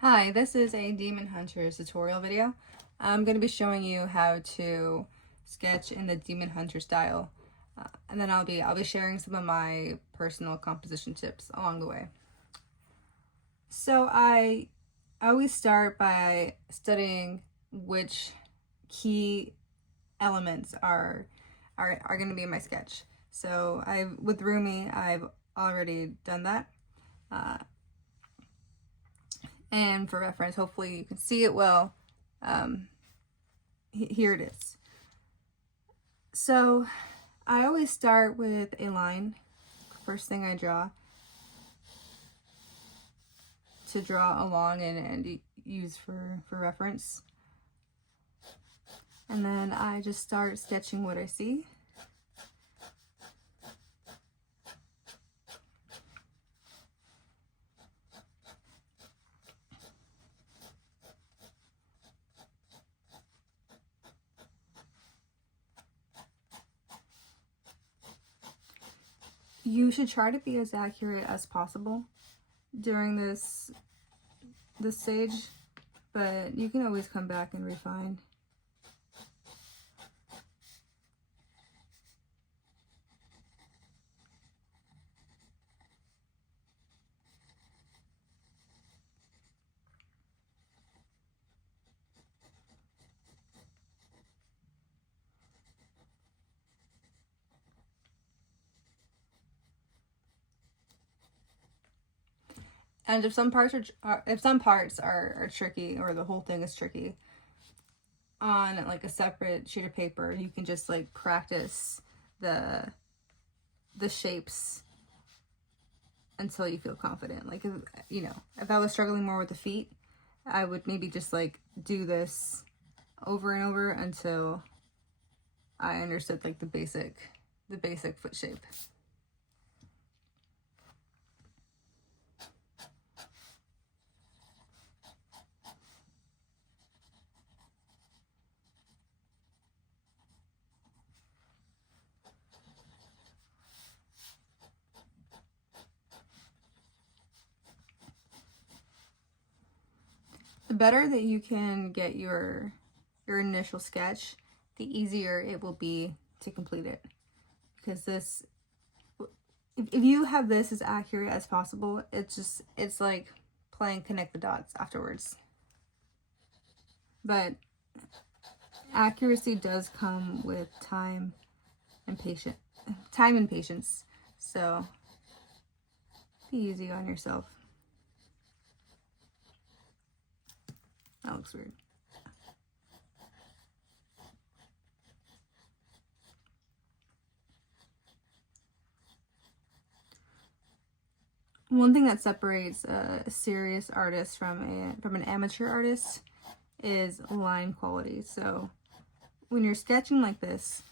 Hi, this is a Demon Hunters tutorial video. I'm going to be showing you how to sketch in the Demon Hunter style, and then I'll be sharing some of my personal composition tips along the way. So I always start by studying which key elements are going to be in my sketch. So with Rumi, I've already done that. And for reference, hopefully you can see it well. Here it is. So I always start with a line, first thing I draw, to draw along and use for reference. And then I just start sketching what I see. You should try to be as accurate as possible during this stage, but you can always come back and refine. And if some parts are tricky, or the whole thing is tricky, on like a separate sheet of paper, you can just like practice the shapes until you feel confident. Like, if I was struggling more with the feet, I would maybe just like do this over and over until I understood like the basic foot shape. The better that you can get your initial sketch, the easier it will be to complete it. Because if you have this as accurate as possible, it's like playing connect the dots afterwards. But accuracy does come with time and patience. So be easy on yourself. That looks weird. One thing that separates a serious artist from an amateur artist is line quality. So when you're sketching like this,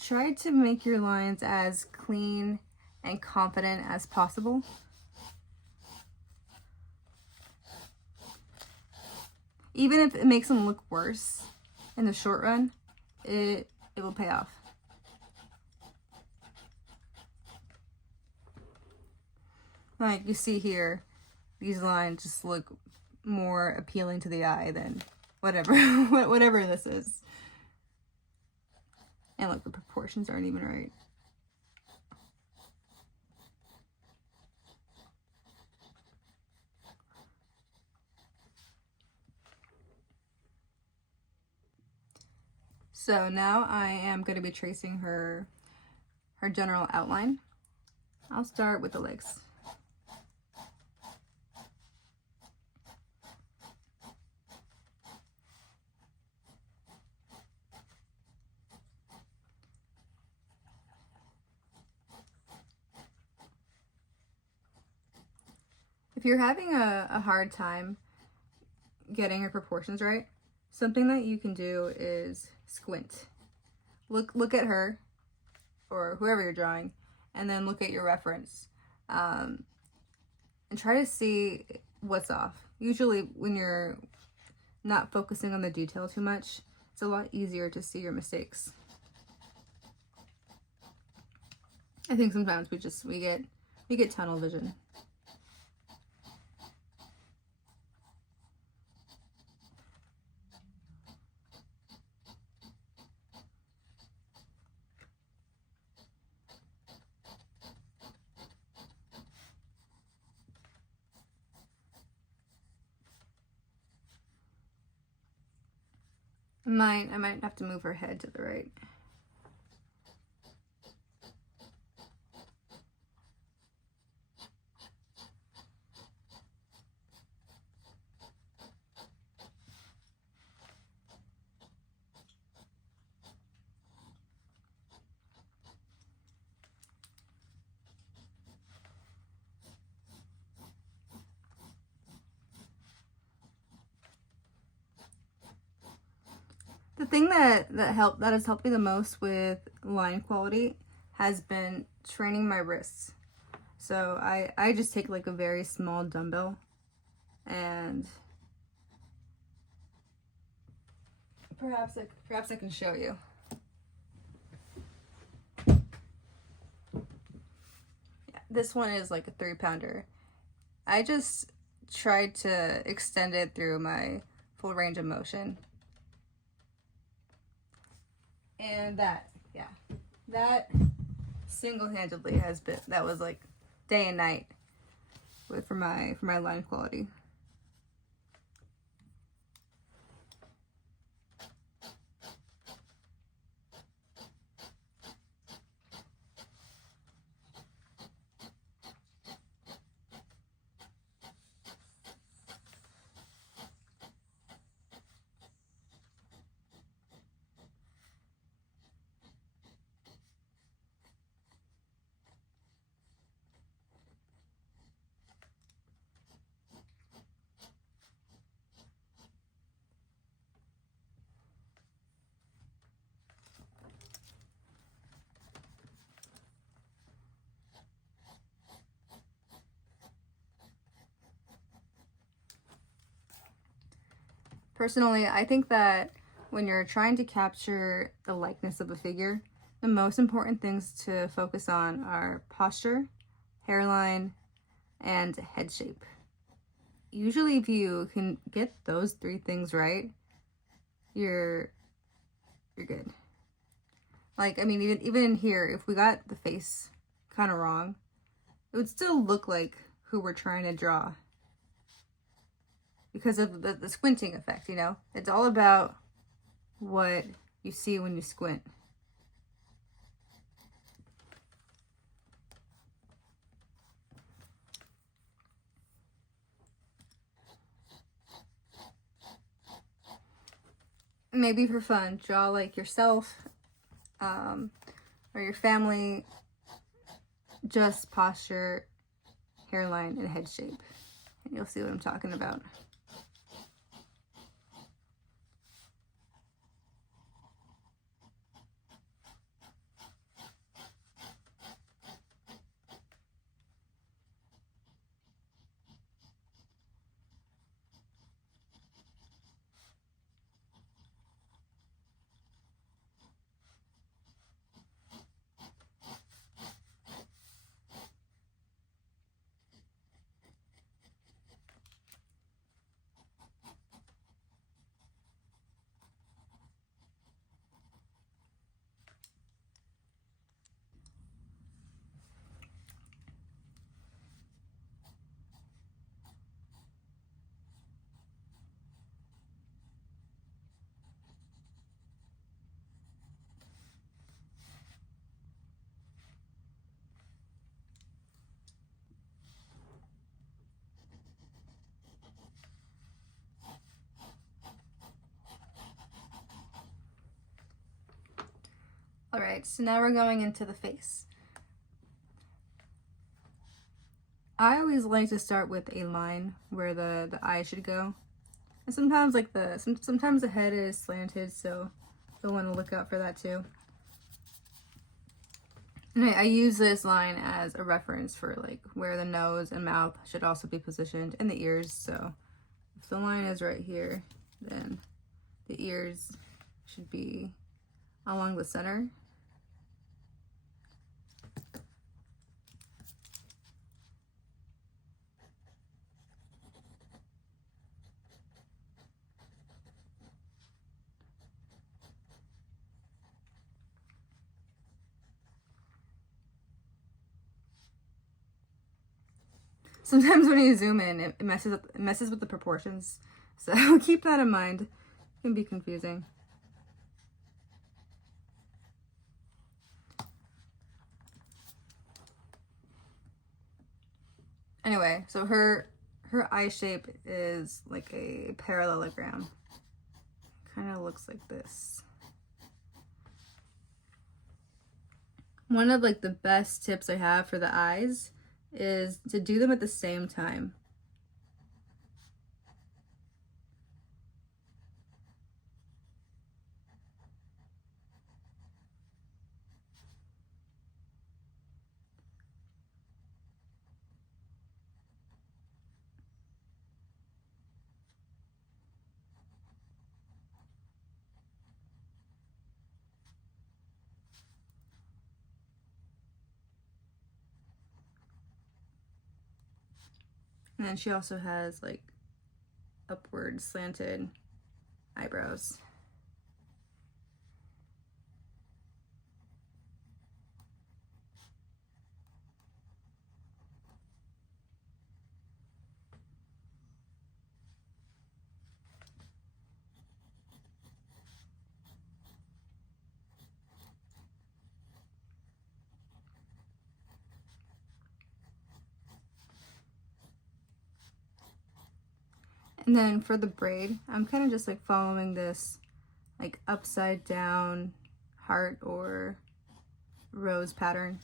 try to make your lines as clean and confident as possible. Even if it makes them look worse in the short run, it will pay off. Like you see here, these lines just look more appealing to the eye than whatever this is. And look, the proportions aren't even right. So now I am going to be tracing her general outline. I'll start with the legs. If you're having a hard time getting your proportions right, something that you can do is squint. Look at her, or whoever you're drawing, and then look at your reference, and try to see what's off. Usually when you're not focusing on the detail too much, it's a lot easier to see your mistakes. I think sometimes we get tunnel vision. I might have to move her head to the right. The thing that has helped me the most with line quality has been training my wrists. So I just take like a very small dumbbell and perhaps I can show you. Yeah, this one is like a 3-pounder. I just tried to extend it through my full range of motion. And that single-handedly has been, that was like day and night for my line quality. Personally, I think that when you're trying to capture the likeness of a figure, the most important things to focus on are posture, hairline, and head shape. Usually if you can get those 3 things right, you're good. Like, I mean, even in here, if we got the face kind of wrong, it would still look like who we're trying to draw. Because of the squinting effect, you know? It's all about what you see when you squint. Maybe for fun, draw like yourself or your family, just posture, hairline, and head shape. And you'll see what I'm talking about. Alright, so now we're going into the face. I always like to start with a line where the eye should go. And sometimes like sometimes the head is slanted, so you'll want to look out for that too. And I use this line as a reference for like where the nose and mouth should also be positioned, and the ears. So if the line is right here, then the ears should be along the center. Sometimes when you zoom in, it messes with the proportions. So keep that in mind. It can be confusing. Anyway, so her eye shape is like a parallelogram. Kind of looks like this. One of like the best tips I have for the eyes is to do them at the same time. And then she also has like upward slanted eyebrows. And then for the braid, I'm kind of just like following this like upside down heart or rose pattern.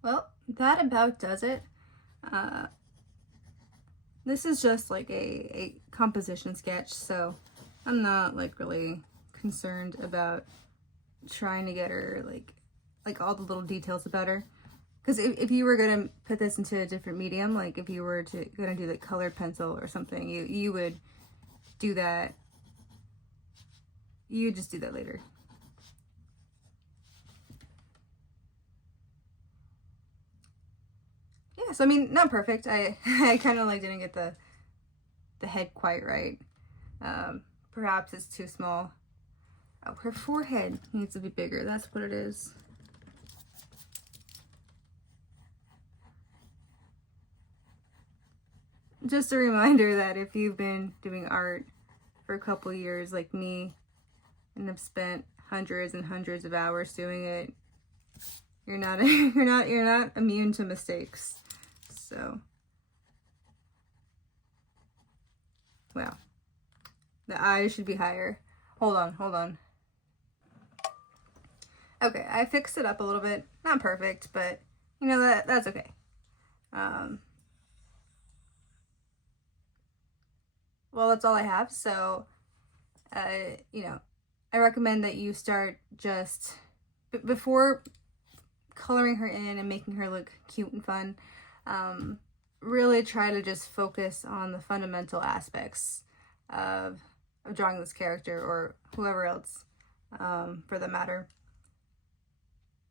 Well, that about does it. This is just like a composition sketch, so I'm not like really concerned about trying to get her like all the little details about her. Because if you were gonna put this into a different medium, like if you were gonna do like colored pencil or something, you would do that. You would just do that later. Yeah, so I mean, not perfect. I kind of like didn't get the head quite right. Perhaps it's too small. Oh, her forehead needs to be bigger. That's what it is. Just a reminder that if you've been doing art for a couple years like me and have spent hundreds and hundreds of hours doing it, you're not you're not immune to mistakes. So, well, the eyes should be higher. Hold on. Okay, I fixed it up a little bit. Not perfect, but you know that's okay. Well, that's all I have. So, you know, I recommend that you start just before coloring her in and making her look cute and fun. Really try to just focus on the fundamental aspects of drawing this character or whoever else, for that matter.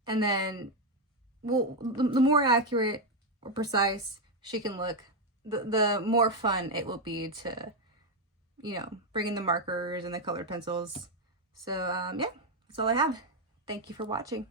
And then, well, the more accurate or precise she can look, the more fun it will be to, you know, bring in the markers and the colored pencils. So, yeah, that's all I have. Thank you for watching.